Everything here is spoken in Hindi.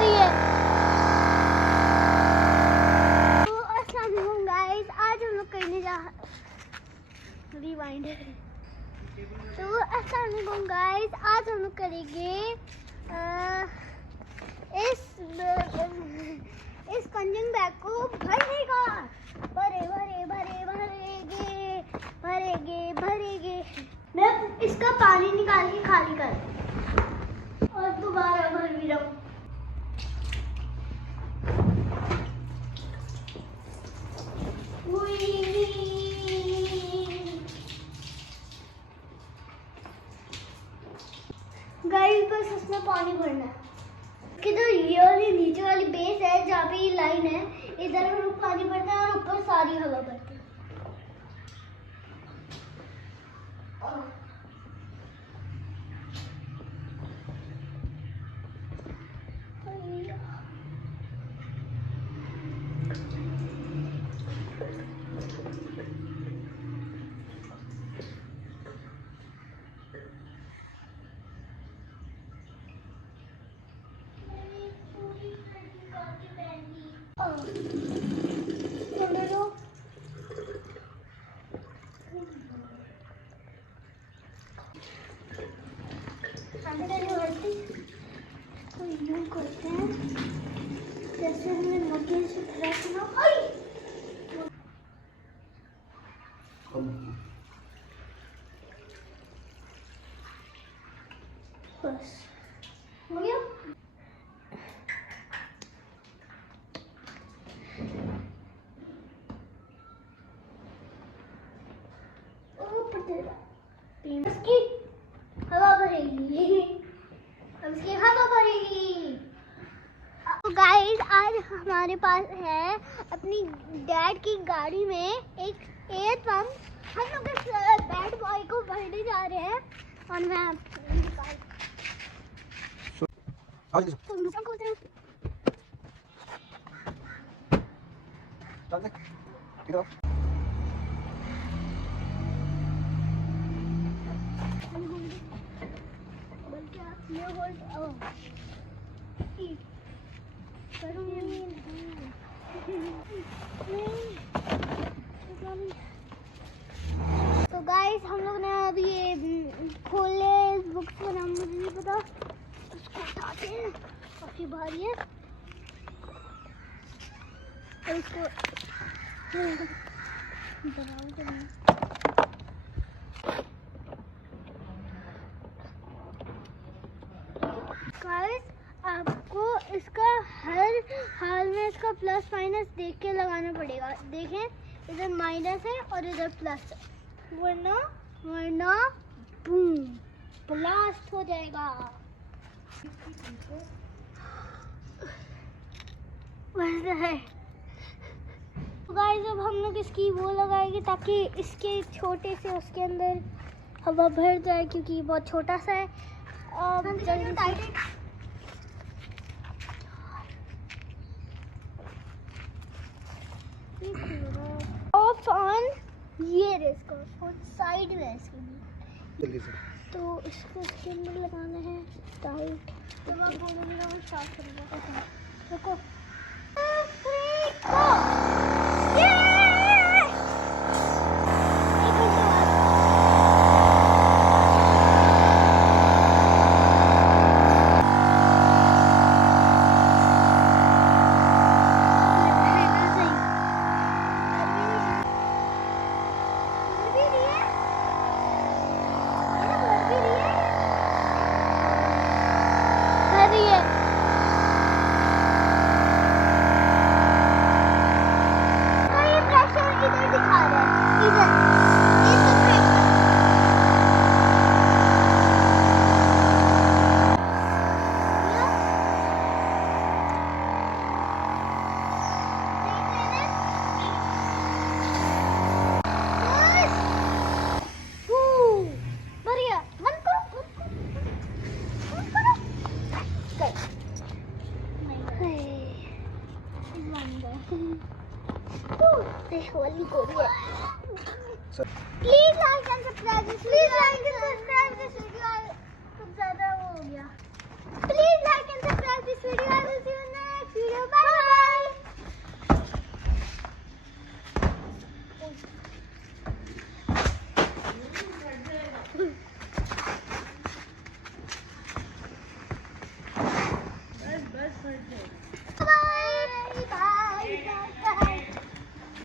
रही है। तो अस्सलाम वालेकुम गाइस, आज हम लोग करने जा रिवाइंड। तो अस्सलाम वालेकुम गाइस, आज हम लोग करेंगे इस पंचिंग बैग को भरने का। भरेगे। मैं इसका पानी निकाल के खाली कर और दोबारा भर भी रहा हूँ। गाइस बस इसमें पानी भरना है। किधर ये वाली नीचे वाली बेस है जहाँ पे ये लाइन है, इधर हम लोग पानी भरते हैं और ऊपर सारी हवा भरते हैं। तो यूं करते हैं जैसे हमने मक्के से रखना। बस हो गया। इसकी हवा भरेगी। तो गाइस आज हमारे पास है अपनी डैड की गाड़ी में एक एयर पंप। हम लोग इस बैड बॉय को भरने जा रहे हैं और मैं तो गाइस हम लोग ने अभी ये खोले बुक्स का नाम मुझे नहीं पता, उसको उठाते हैं, काफी भारी है और इसको गाइस आपको इसका हर हाल में इसका प्लस माइनस देख के लगाना पड़ेगा। देखें इधर माइनस है और इधर प्लस है, वरना बूम ब्लास्ट हो जाएगा। है तो गाइस अब हम लोग इसकी वो लगाएंगे ताकि इसके छोटे से उसके अंदर हवा भर जाए, क्योंकि ये बहुत छोटा सा है। ऑफ ऑन ये इसको साइड में इसके तो इसको इसके अंदर लगाना है टाइट। तो मैं बोलूँगी स्टार्ट करूँगा। देखो